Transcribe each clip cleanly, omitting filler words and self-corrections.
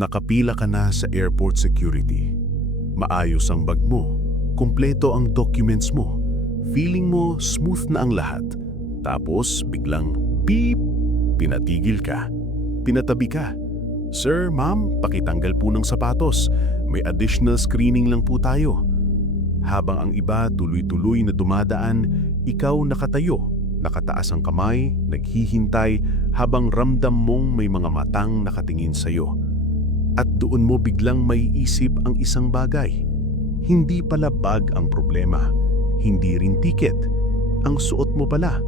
Nakapila ka na sa airport security. Maayos ang bag mo, kumpleto ang documents mo. Feeling mo smooth na ang lahat. Tapos biglang beep, pinatigil ka. Pinatabi ka. Sir, ma'am, pakitanggal po ng sapatos. May additional screening lang po tayo. Habang ang iba tuloy-tuloy na dumadaan, ikaw nakatayo. Nakataas ang kamay, naghihintay habang ramdam mong may mga matang nakatingin sa'yo. At doon mo biglang maiisip ang isang bagay. Hindi pala bag ang problema. Hindi rin ticket. Ang suot mo pala.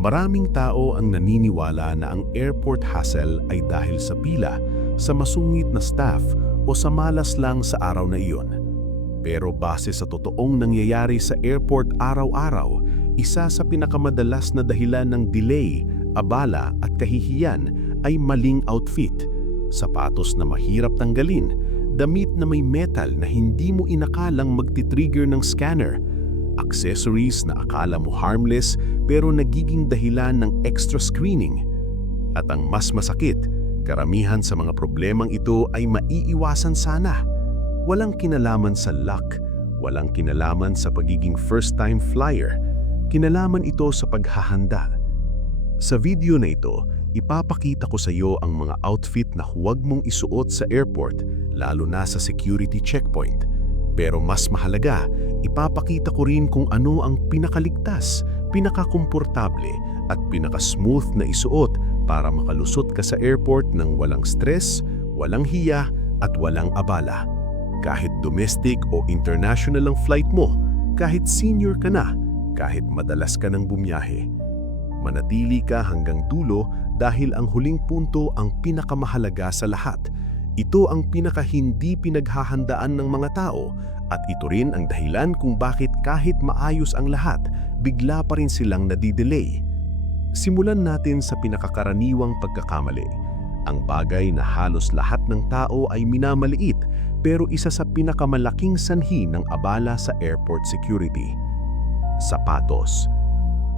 Maraming tao ang naniniwala na ang airport hassle ay dahil sa pila, sa masungit na staff o sa malas lang sa araw na iyon. Pero base sa totoong nangyayari sa airport araw-araw, isa sa pinakamadalas na dahilan ng delay, abala at kahihiyan ay maling outfit. Sapatos na mahirap tanggalin, damit na may metal na hindi mo inakalang magti-trigger ng scanner, accessories na akala mo harmless pero nagiging dahilan ng extra screening. At ang mas masakit, karamihan sa mga problemang ito ay maiiwasan sana. Walang kinalaman sa luck, walang kinalaman sa pagiging first-time flyer, kinalaman ito sa paghahanda. Sa video na ito, ipapakita ko sa iyo ang mga outfit na huwag mong isuot sa airport, lalo na sa security checkpoint. Pero mas mahalaga, ipapakita ko rin kung ano ang pinakaligtas, pinakakomportable at pinaka-smooth na isuot para makalusot ka sa airport ng walang stress, walang hiya at walang abala. Kahit domestic o international ang flight mo, kahit senior ka na, kahit madalas ka ng bumiyahe. Manatili ka hanggang dulo dahil ang huling punto ang pinakamahalaga sa lahat. Ito ang pinaka-hindi pinaghahandaan ng mga tao at ito rin ang dahilan kung bakit kahit maayos ang lahat, bigla pa rin silang nadidelay. Simulan natin sa pinakakaraniwang pagkakamali. Ang bagay na halos lahat ng tao ay minamaliit pero isa sa pinakamalaking sanhi ng abala sa airport security. Sapatos.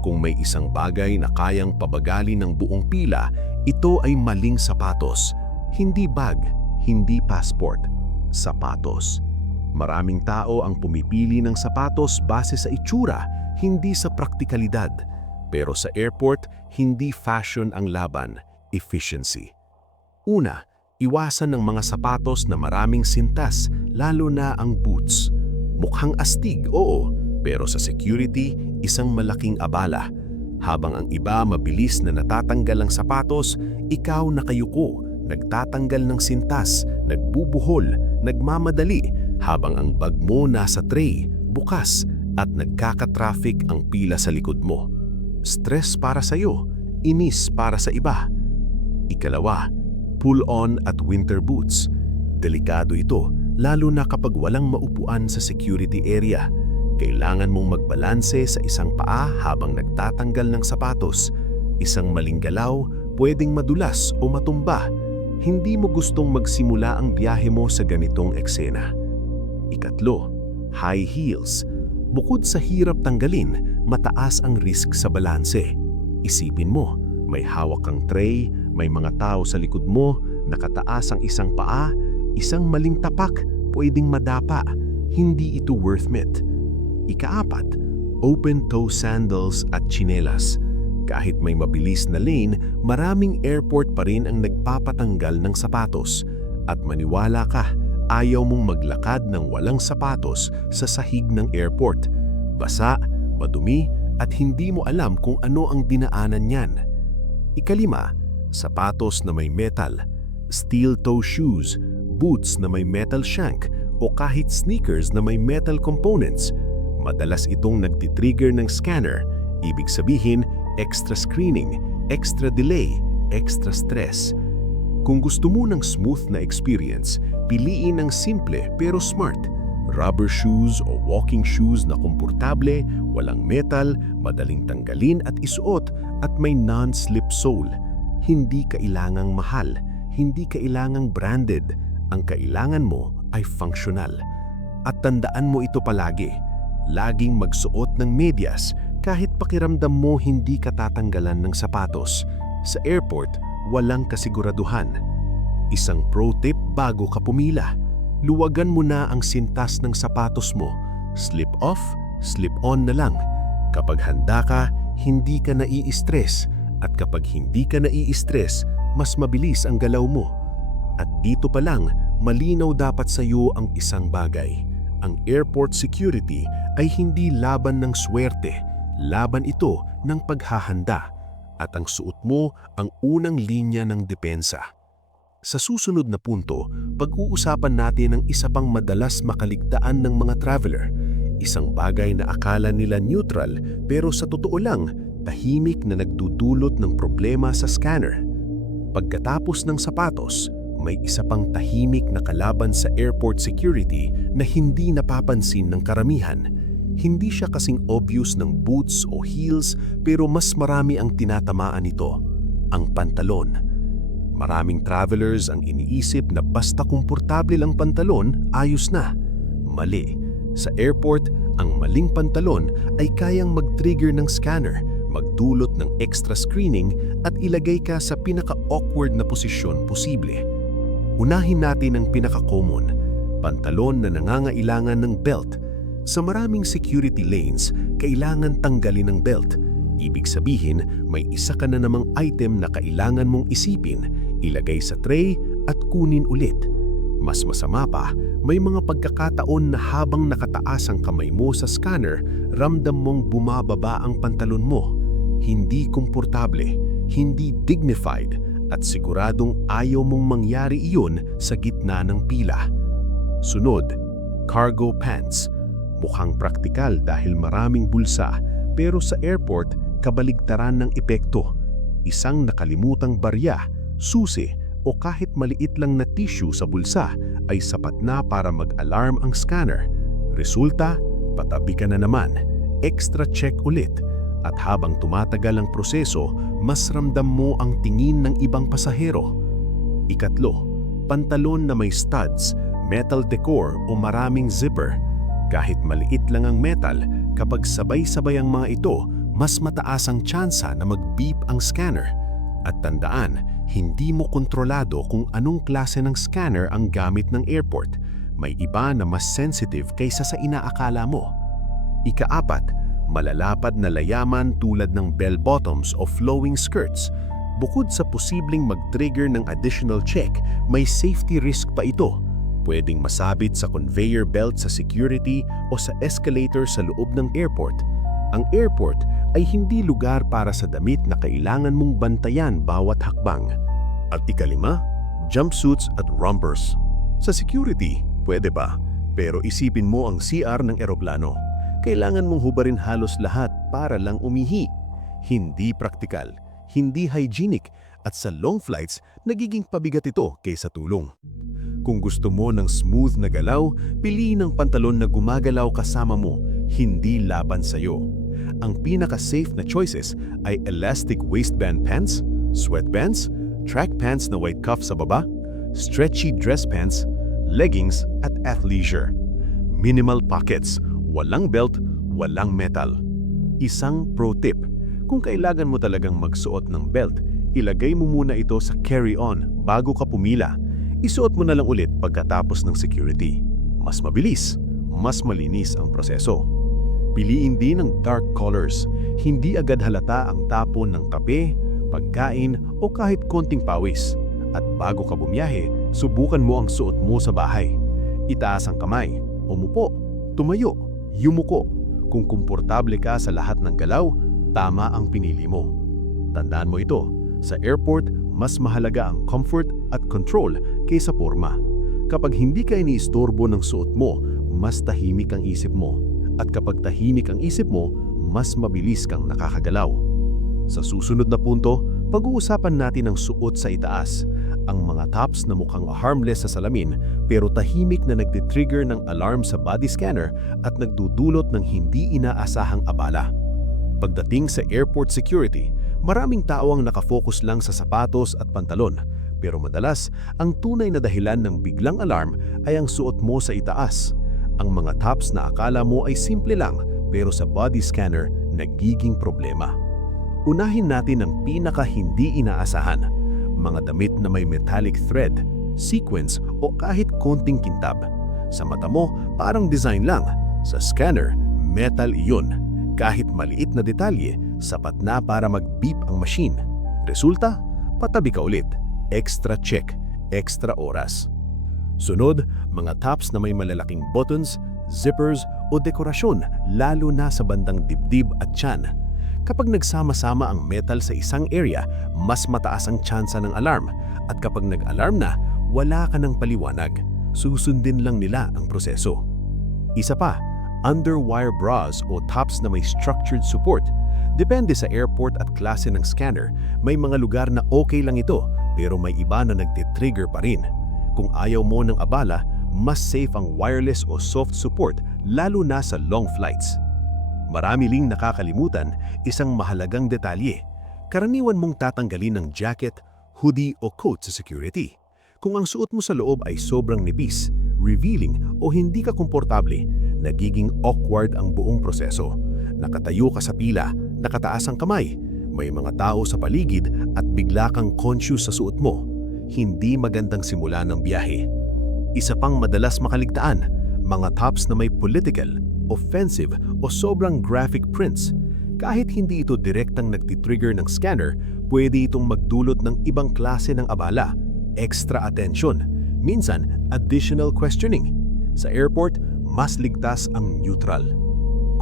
Kung may isang bagay na kayang pabagali ng buong pila, ito ay maling sapatos. Hindi bag, hindi passport. Sapatos. Maraming tao ang pumipili ng sapatos base sa itsura, hindi sa praktikalidad. Pero sa airport, hindi fashion ang laban, efficiency. Una, iwasan ng mga sapatos na maraming sintas, lalo na ang boots. Mukhang astig, oo, pero sa security, isang malaking abala. Habang ang iba mabilis na natatanggal ang sapatos, ikaw nakayuko, nagtatanggal ng sintas, nagbubuhol, nagmamadali, habang ang bag mo nasa tray, bukas, at nagkaka-traffic ang pila sa likod mo. Stress para sa'yo, inis para sa iba. Ikalawa, pull-on at winter boots. Delikado ito, lalo na kapag walang maupuan sa security area. Kailangan mong magbalanse sa isang paa habang nagtatanggal ng sapatos. Isang maling galaw, pwedeng madulas o matumba. Hindi mo gustong magsimula ang biyahe mo sa ganitong eksena. Ikatlo, high heels. Bukod sa hirap tanggalin, mataas ang risk sa balanse. Isipin mo, may hawak kang tray, may mga tao sa likod mo, nakataas ang isang paa, isang maling tapak, pwedeng madapa. Hindi ito worth it. Ikaapat, open-toe sandals at tsinelas. Kahit may mabilis na lane, maraming airport pa rin ang nagpapatanggal ng sapatos. At maniwala ka, ayaw mong maglakad ng walang sapatos sa sahig ng airport. Basa, madumi, at hindi mo alam kung ano ang dinaanan niyan. Ikalima, sapatos na may metal, steel-toe shoes, boots na may metal shank, o kahit sneakers na may metal components. Madalas itong nagtitrigger ng scanner, ibig sabihin, extra screening, extra delay, extra stress. Kung gusto mo ng smooth na experience, piliin ang simple pero smart. Rubber shoes o walking shoes na komportable, walang metal, madaling tanggalin at isuot, at may non-slip sole. Hindi kailangang mahal, hindi kailangang branded. Ang kailangan mo ay functional. At tandaan mo ito palagi. Laging magsuot ng medyas kahit pakiramdam mo hindi ka tatanggalan ng sapatos. Sa airport, walang kasiguraduhan. Isang pro tip bago ka pumila. Luwagan mo na ang sintas ng sapatos mo. Slip off, slip on na lang. Kapag handa ka, hindi ka nai-stress. At kapag hindi ka nai-stress, mas mabilis ang galaw mo. At dito pa lang, malinaw dapat sa iyo ang isang bagay. Ang airport security ay hindi laban ng swerte. Laban ito ng paghahanda. At ang suot mo ang unang linya ng depensa. Sa susunod na punto, pag-uusapan natin ang isa pang madalas makaligtaan ng mga traveler. Isang bagay na akala nila neutral pero sa totoo lang, tahimik na nagdudulot ng problema sa scanner. Pagkatapos ng sapatos, may isa pang tahimik na kalaban sa airport security na hindi napapansin ng karamihan. Hindi siya kasing obvious ng boots o heels pero mas marami ang tinatamaan nito, ang pantalon. Maraming travelers ang iniisip na basta komportable lang pantalon, ayos na. Mali. Sa airport, ang maling pantalon ay kayang mag-trigger ng scanner, magdulot ng extra screening at ilagay ka sa pinaka-awkward na posisyon posible. Unahin natin ang pinaka-common, pantalon na nangangailangan ng belt. Sa maraming security lanes, kailangan tanggalin ang belt. Ibig sabihin, may isa ka na namang item na kailangan mong isipin, ilagay sa tray at kunin ulit. Mas masama pa, may mga pagkakataon na habang nakataas ang kamay mo sa scanner, ramdam mong bumababa ang pantalon mo. Hindi komportable, hindi dignified, at siguradong ayaw mong mangyari iyon sa gitna ng pila. Sunod, cargo pants. Mukhang praktikal dahil maraming bulsa, pero sa airport, kabaligtaran ng epekto. Isang nakalimutang barya, susi, o kahit maliit lang na tissue sa bulsa ay sapat na para mag-alarm ang scanner. Resulta, patabi ka na naman, extra check ulit. At habang tumatagal ang proseso, mas ramdam mo ang tingin ng ibang pasahero. Ikatlo, pantalon na may studs, metal decor o maraming zipper. Kahit maliit lang ang metal, kapag sabay-sabay ang mga ito, mas mataas ang tsansa na mag-beep ang scanner. At tandaan, hindi mo kontrolado kung anong klase ng scanner ang gamit ng airport. May iba na mas sensitive kaysa sa inaakala mo. Ikaapat, malalapad na layaman tulad ng bell bottoms o flowing skirts. Bukod sa posibleng mag-trigger ng additional check, may safety risk pa ito. Pwedeng masabit sa conveyor belt sa security o sa escalator sa loob ng airport. Ang airport ay hindi lugar para sa damit na kailangan mong bantayan bawat hakbang. At ikalima, jumpsuits at rompers. Sa security, pwede pa, pero isipin mo ang CR ng eroplano. Kailangan mong hubarin halos lahat para lang umihi. Hindi praktikal, hindi hygienic, at sa long flights, nagiging pabigat ito kaysa tulong. Kung gusto mo ng smooth na galaw, piliin ang pantalon na gumagalaw kasama mo, hindi laban sa'yo. Ang pinaka-safe na choices ay elastic waistband pants, sweatbands, track pants na white cuff sa baba, stretchy dress pants, leggings at athleisure. Minimal pockets, walang belt, walang metal. Isang pro tip, kung kailangan mo talagang magsuot ng belt, ilagay mo muna ito sa carry-on bago ka pumila. Isuot mo na lang ulit pagkatapos ng security. Mas mabilis, mas malinis ang proseso. Piliin din ang dark colors. Hindi agad halata ang tapon ng kape, pagkain o kahit konting pawis. At bago ka bumiyahe, subukan mo ang suot mo sa bahay. Itaas ang kamay, umupo, tumayo, yumuko. Kung komportable ka sa lahat ng galaw, tama ang pinili mo. Tandaan mo ito, sa airport, mas mahalaga ang comfort at control kaysa forma. Kapag hindi ka iniistorbo ng suot mo, mas tahimik ang isip mo. At kapag tahimik ang isip mo, mas mabilis kang nakakagalaw. Sa susunod na punto, pag-uusapan natin ang suot sa itaas. Ang mga tops na mukhang harmless sa salamin pero tahimik na nagtitrigger ng alarm sa body scanner at nagdudulot ng hindi inaasahang abala. Pagdating sa airport security, maraming tao ang nakafocus lang sa sapatos at pantalon. Pero madalas, ang tunay na dahilan ng biglang alarm ay ang suot mo sa itaas. Ang mga tops na akala mo ay simple lang, pero sa body scanner, nagiging problema. Unahin natin ang pinaka hindi inaasahan. Mga damit na may metallic thread, sequence o kahit konting kintab. Sa mata mo, parang design lang. Sa scanner, metal iyon. Kahit maliit na detalye, sapat na para mag-beep ang machine. Resulta, patabi ka ulit. Extra check, extra oras. Sunod, mga tops na may malalaking buttons, zippers o dekorasyon, lalo na sa bandang dibdib at tiyan. Kapag nagsama-sama ang metal sa isang area, mas mataas ang tsansa ng alarm. At kapag nag-alarm na, wala ka ng paliwanag. Susundin lang nila ang proseso. Isa pa, underwire bras o tops na may structured support. Depende sa airport at klase ng scanner, may mga lugar na okay lang ito, pero may iba na nagtitrigger pa rin. Kung ayaw mo ng abala, mas safe ang wireless o soft support, lalo na sa long flights. Marami ring nakakalimutan isang mahalagang detalye. Karaniwan mong tatanggalin ng jacket, hoodie o coat sa security. Kung ang suot mo sa loob ay sobrang nipis, revealing o hindi ka komportable, nagiging awkward ang buong proseso. Nakatayo ka sa pila, nakataas ang kamay, may mga tao sa paligid at bigla kang conscious sa suot mo. Hindi magandang simula ng biyahe. Isa pang madalas makaligtaan, mga tops na may political, offensive o sobrang graphic prints. Kahit hindi ito direktang nagtitrigger ng scanner, pwede itong magdulot ng ibang klase ng abala, extra attention, minsan additional questioning. Sa airport, mas ligtas ang neutral.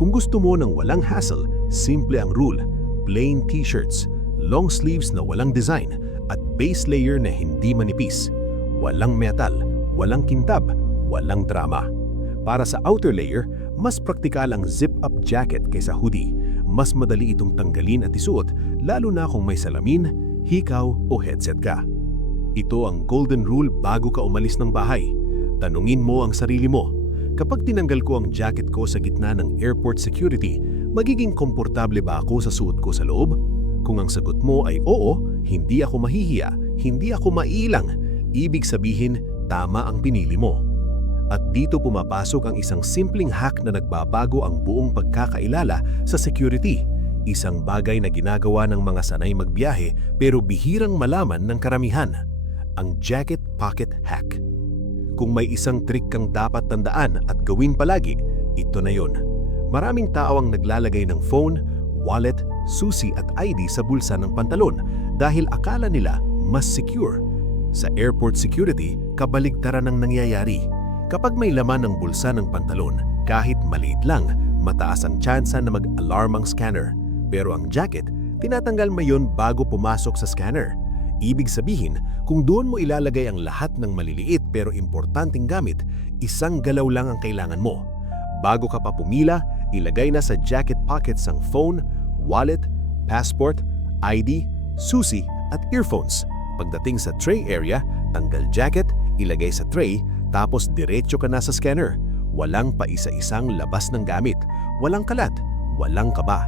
Kung gusto mo ng walang hassle, simple ang rule, plain t-shirts, long sleeves na walang design, at base layer na hindi manipis. Walang metal, walang kintab, walang drama. Para sa outer layer, mas praktikal ang zip-up jacket kaysa hoodie. Mas madali itong tanggalin at isuot, lalo na kung may salamin, hikaw o headset ka. Ito ang golden rule bago ka umalis ng bahay. Tanungin mo ang sarili mo, kapag tinanggal ko ang jacket ko sa gitna ng airport security, magiging komportable ba ako sa suot ko sa loob? Kung ang sagot mo ay oo, hindi ako mahihiya, hindi ako maiilang, ibig sabihin tama ang pinili mo. At dito pumapasok ang isang simpleng hack na nagbabago ang buong pagkakailala sa security. Isang bagay na ginagawa ng mga sanay magbiyahe pero bihirang malaman ng karamihan. Ang jacket pocket hack. Kung may isang trick kang dapat tandaan at gawin palagi, ito na yon. Maraming tao ang naglalagay ng phone, wallet, susi at ID sa bulsa ng pantalon dahil akala nila mas secure. Sa airport security, kabaligtaran ang nangyayari. Kapag may laman ng bulsa ng pantalon, kahit maliit lang, mataas ang tsansa na mag-alarm ang scanner. Pero ang jacket, tinatanggal mo yon bago pumasok sa scanner. Ibig sabihin, kung doon mo ilalagay ang lahat ng maliliit pero importanteng gamit, isang galaw lang ang kailangan mo. Bago ka pa pumila, ilagay na sa jacket pockets ang phone, wallet, passport, ID, susi at earphones. Pagdating sa tray area, tanggal jacket, ilagay sa tray, tapos diretso ka na sa scanner. Walang paisa-isang labas ng gamit. Walang kalat. Walang kaba.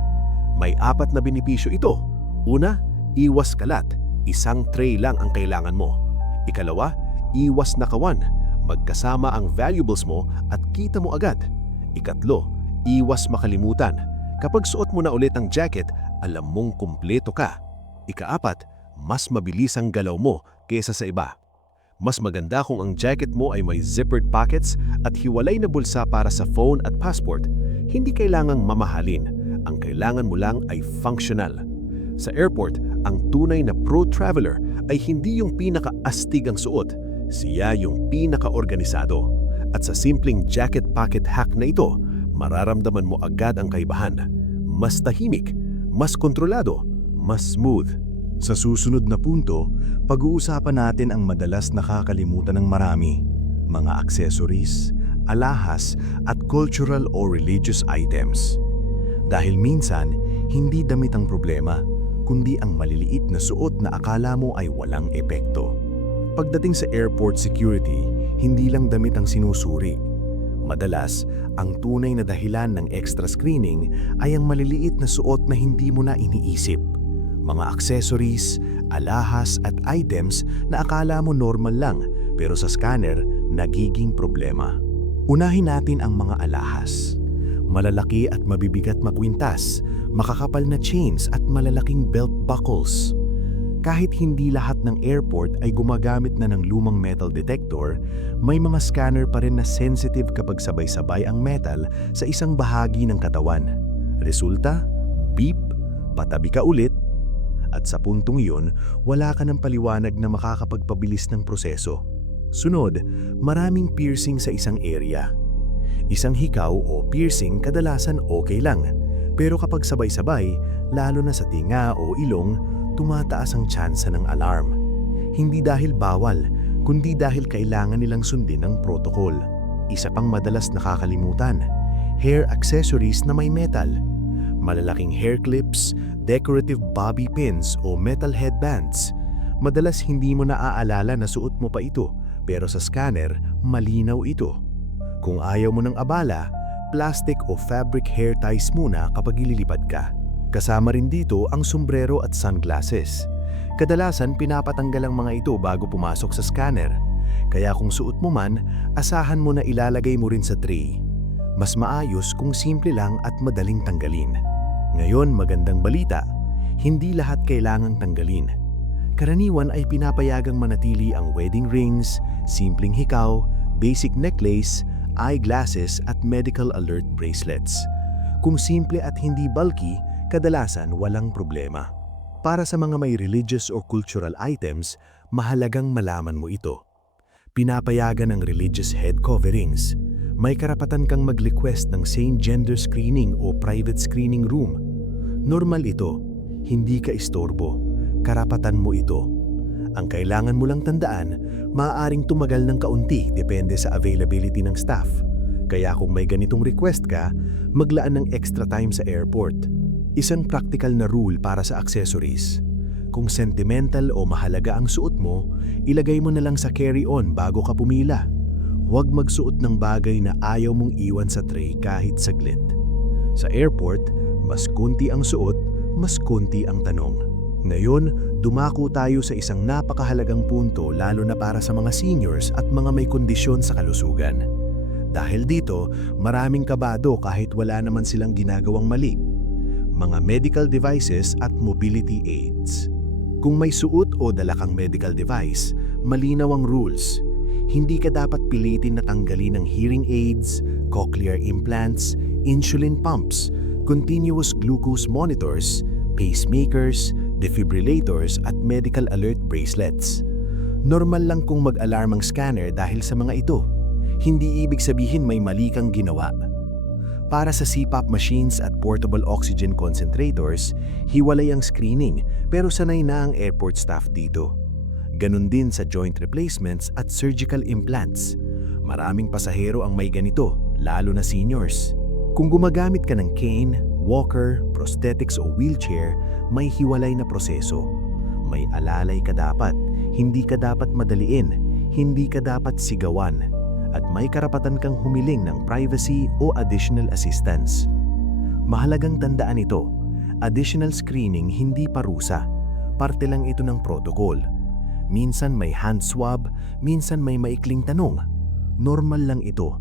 May 4 na benepisyo ito. Una, iwas kalat. Isang tray lang ang kailangan mo. Ikalawa, iwas nakawan. Magkasama ang valuables mo at kita mo agad. Ikatlo, iwas makalimutan. Kapag suot mo na ulit ang jacket, alam mong kumpleto ka. Ikaapat, mas mabilis ang galaw mo kaysa sa iba. Mas maganda kung ang jacket mo ay may zippered pockets at hiwalay na bulsa para sa phone at passport. Hindi kailangang mamahalin. Ang kailangan mo lang ay functional. Sa airport, ang tunay na pro traveler ay hindi yung pinaka-astig ang suot. Siya yung pinaka-organisado. At sa simpleng jacket pocket hack na ito, mararamdaman mo agad ang kaibahan. Mas tahimik, mas kontrolado, mas smooth. Sa susunod na punto, pag-uusapan natin ang madalas nakakalimutan ng marami, mga accessories, alahas at cultural or religious items. Dahil minsan, hindi damit ang problema, kundi ang maliliit na suot na akala mo ay walang epekto. Pagdating sa airport security, hindi lang damit ang sinusuri. Madalas, ang tunay na dahilan ng extra screening ay ang maliliit na suot na hindi mo na iniisip. Mga accessories, alahas at items na akala mo normal lang pero sa scanner nagiging problema. Unahin natin ang mga alahas. Malalaki at mabibigat makwintas, makakapal na chains at malalaking belt buckles. Kahit hindi lahat ng airport ay gumagamit na ng lumang metal detector, may mga scanner pa rin na sensitive kapag sabay-sabay ang metal sa isang bahagi ng katawan. Resulta, beep, patabi ka ulit, at sa puntong iyon, wala ka ng paliwanag na makakapagpabilis ng proseso. Sunod, maraming piercing sa isang area. Isang hikaw o piercing kadalasan okay lang, pero kapag sabay-sabay, lalo na sa tinga o ilong, tumataas ang tsansa ng alarm. Hindi dahil bawal, kundi dahil kailangan nilang sundin ang protocol. Isa pang madalas nakakalimutan, hair accessories na may metal. Malalaking hair clips, decorative bobby pins o metal headbands. Madalas hindi mo naaalala na suot mo pa ito, pero sa scanner, malinaw ito. Kung ayaw mo ng abala, plastic o fabric hair ties muna kapag ililipad ka. Kasama rin dito ang sombrero at sunglasses. Kadalasan pinapatanggal ang mga ito bago pumasok sa scanner. Kaya kung suot mo man, asahan mo na ilalagay mo rin sa tray. Mas maayos kung simple lang at madaling tanggalin. Ngayon, magandang balita, hindi lahat kailangang tanggalin. Karaniwan ay pinapayagang manatili ang wedding rings, simpleng hikaw, basic necklace, eyeglasses at medical alert bracelets. Kung simple at hindi bulky, kadalasan walang problema. Para sa mga may religious or cultural items, mahalagang malaman mo ito. Pinapayagan ng religious head coverings. May karapatan kang mag-request ng same-gender screening o private screening room. Normal ito, hindi ka istorbo. Karapatan mo ito. Ang kailangan mo lang tandaan, maaaring tumagal ng kaunti depende sa availability ng staff. Kaya kung may ganitong request ka, maglaan ng extra time sa airport. Isang practical na rule para sa accessories. Kung sentimental o mahalaga ang suot mo, ilagay mo na lang sa carry-on bago ka pumila. Huwag magsuot ng bagay na ayaw mong iwan sa tray kahit saglit. Sa airport, mas konti ang suot, mas konti ang tanong. Ngayon, dumako tayo sa isang napakahalagang punto lalo na para sa mga seniors at mga may kondisyon sa kalusugan. Dahil dito, maraming kabado kahit wala naman silang ginagawang mali. Mga medical devices at mobility aids. Kung may suot o dala kang medical device, malinaw ang rules. Hindi ka dapat pilitin na tanggalin ang hearing aids, cochlear implants, insulin pumps, continuous glucose monitors, pacemakers, defibrillators at medical alert bracelets. Normal lang kung mag-alarm ang scanner dahil sa mga ito. Hindi ibig sabihin may mali kang ginawa. Para sa CPAP machines at portable oxygen concentrators, hiwalay ang screening pero sanay na ang airport staff dito. Ganon din sa joint replacements at surgical implants. Maraming pasahero ang may ganito, lalo na seniors. Kung gumagamit ka ng cane, walker, prosthetics o wheelchair, may hiwalay na proseso. May alalay ka dapat, hindi ka dapat madaliin, hindi ka dapat sigawan. At may karapatan kang humiling ng privacy o additional assistance. Mahalagang tandaan ito, additional screening hindi parusa, parte lang ito ng protocol. Minsan may hand swab, minsan may maikling tanong. Normal lang ito.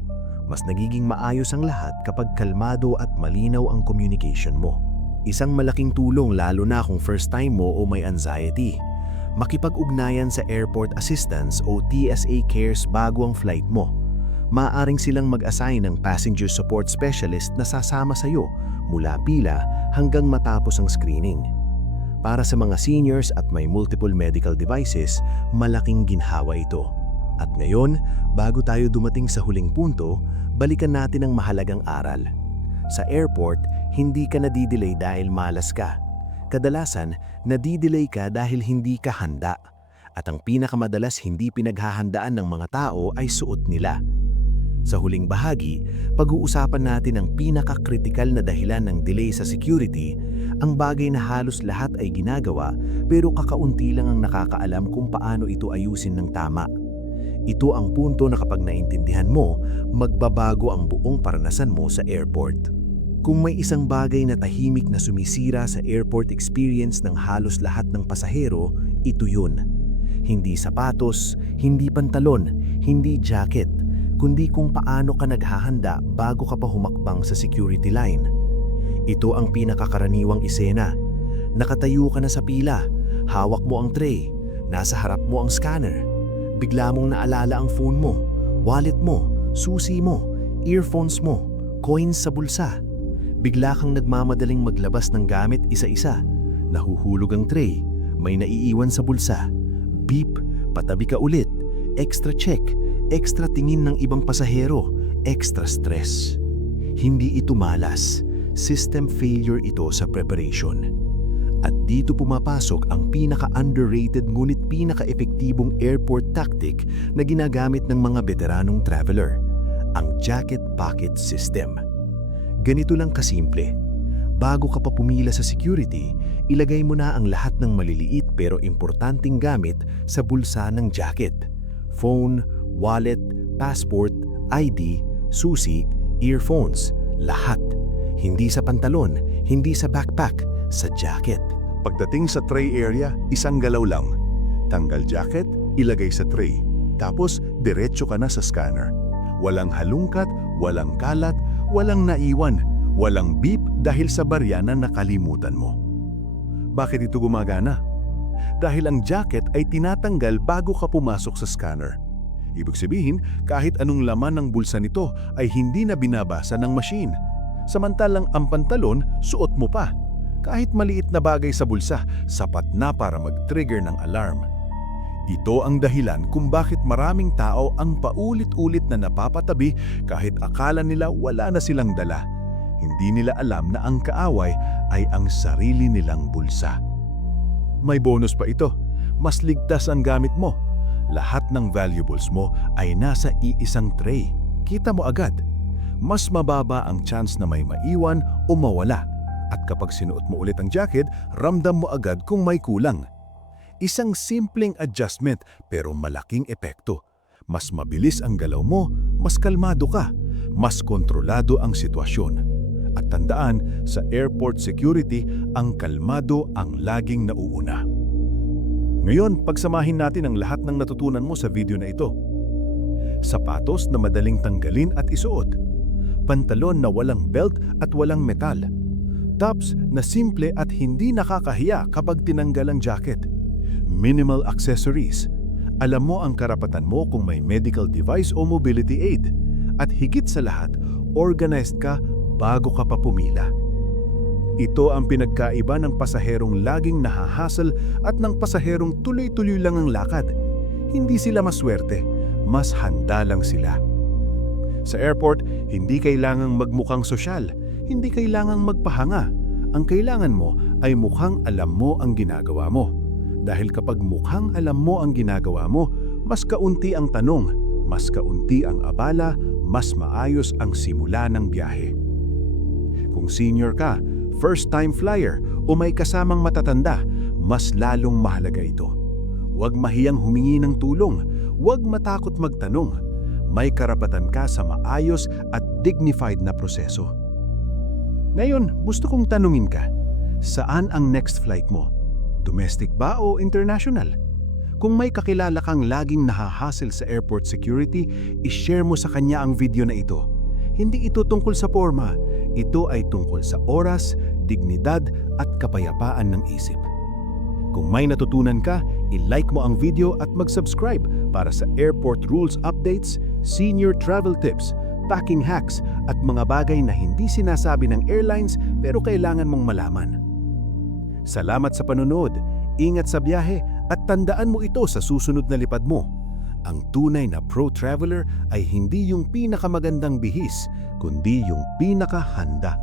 Mas nagiging maayos ang lahat kapag kalmado at malinaw ang communication mo. Isang malaking tulong lalo na kung first time mo o may anxiety. Makipag-ugnayan sa Airport Assistance o TSA Cares bago ang flight mo. Maaaring silang mag-assign ng passenger support specialist na sasama sa iyo mula pila hanggang matapos ang screening. Para sa mga seniors at may multiple medical devices, malaking ginhawa ito. At ngayon, bago tayo dumating sa huling punto, balikan natin ang mahalagang aral. Sa airport, hindi ka nadidelay dahil malas ka. Kadalasan, nadidelay ka dahil hindi ka handa. At ang pinakamadalas hindi pinaghahandaan ng mga tao ay suot nila. Sa huling bahagi, pag-uusapan natin ang pinaka-kritikal na dahilan ng delay sa security, ang bagay na halos lahat ay ginagawa pero kakaunti lang ang nakakaalam kung paano ito ayusin ng tama. Ito ang punto na kapag naintindihan mo, magbabago ang buong paranasan mo sa airport. Kung may isang bagay na tahimik na sumisira sa airport experience ng halos lahat ng pasahero, ito yun. Hindi sapatos, hindi pantalon, hindi jacket, kundi kung paano ka naghahanda bago ka pa humakbang sa security line. Ito ang pinakakaraniwang isena. Nakatayo ka na sa pila, Hawak mo ang tray, nasa harap mo ang scanner. Bigla mong naalala ang phone mo, wallet mo, susi mo, earphones mo, coins sa bulsa. Bigla kang nagmamadaling maglabas ng gamit isa-isa. Nahuhulog ang tray, may naiiwan sa bulsa. Beep, patabi ka ulit. Extra check, extra tingin ng ibang pasahero, extra stress. Hindi ito malas. System failure ito sa preparation. At dito pumapasok ang pinaka-underrated ngunit pinaka-epektibong airport tactic na ginagamit ng mga veteranong traveler, ang jacket pocket system. Ganito lang kasimple. Bago ka pa pumila sa security, ilagay mo na ang lahat ng maliliit pero importanteng gamit sa bulsa ng jacket. Phone, wallet, passport, ID, susi, earphones, lahat. Hindi sa pantalon, hindi sa backpack, sa jacket. Pagdating sa tray area, isang galaw lang. Tanggal jacket, ilagay sa tray. Tapos, diretso ka na sa scanner. Walang halungkat, walang kalat, walang naiwan, walang beep dahil sa barya na nakalimutan mo. Bakit ito gumagana? Dahil ang jacket ay tinatanggal bago ka pumasok sa scanner. Ibig sabihin, kahit anong laman ng bulsa nito ay hindi na binabasa ng machine. Samantalang ang pantalon, suot mo pa. Kahit maliit na bagay sa bulsa, sapat na para mag-trigger ng alarm. Ito ang dahilan kung bakit maraming tao ang paulit-ulit na napapatabi kahit akala nila wala na silang dala. Hindi nila alam na ang kaaway ay ang sarili nilang bulsa. May bonus pa ito. Mas ligtas ang gamit mo. Lahat ng valuables mo ay nasa iisang tray. Kita mo agad. Mas mababa ang chance na may maiwan o mawala. At kapag sinuot mo ulit ang jacket, ramdam mo agad kung may kulang. Isang simpleng adjustment pero malaking epekto. Mas mabilis ang galaw mo, mas kalmado ka, mas kontrolado ang sitwasyon. At tandaan, sa airport security, ang kalmado ang laging nauuna. Ngayon, pagsamahin natin ang lahat ng natutunan mo sa video na ito. Sapatos na madaling tanggalin at isuot. Pantalon na walang belt at walang metal. Tops na simple at hindi nakakahiya kapag tinanggal ang jacket. Minimal accessories. Alam mo ang karapatan mo kung may medical device o mobility aid. At higit sa lahat, organized ka bago ka pa pumila. Ito ang pinagkaiba ng pasaherong laging nahahassle at ng pasaherong tuloy-tuloy lang ang lakad. Hindi sila maswerte, mas handa lang sila. Sa airport, hindi kailangang magmukhang sosyal. Hindi kailangang magpahanga. Ang kailangan mo ay mukhang alam mo ang ginagawa mo. Dahil kapag mukhang alam mo ang ginagawa mo, mas kaunti ang tanong, mas kaunti ang abala, mas maayos ang simula ng biyahe. Kung senior ka, first-time flyer o may kasamang matatanda, mas lalong mahalaga ito. Huwag mahiyang humingi ng tulong, huwag matakot magtanong. May karapatan ka sa maayos at dignified na proseso. Ngayon, gusto kong tanungin ka, saan ang next flight mo? Domestic ba o international? Kung may kakilala kang laging nahahassle sa airport security, i-share mo sa kanya ang video na ito. Hindi ito tungkol sa forma, ito ay tungkol sa oras, dignidad at kapayapaan ng isip. Kung may natutunan ka, i-like mo ang video at mag-subscribe para sa airport rules updates, senior travel tips, packing hacks at mga bagay na hindi sinasabi ng airlines pero kailangan mong malaman. Salamat sa panonood, ingat sa biyahe at tandaan mo ito sa susunod na lipad mo. Ang tunay na pro traveler ay hindi yung pinakamagandang bihis, kundi yung pinakahanda.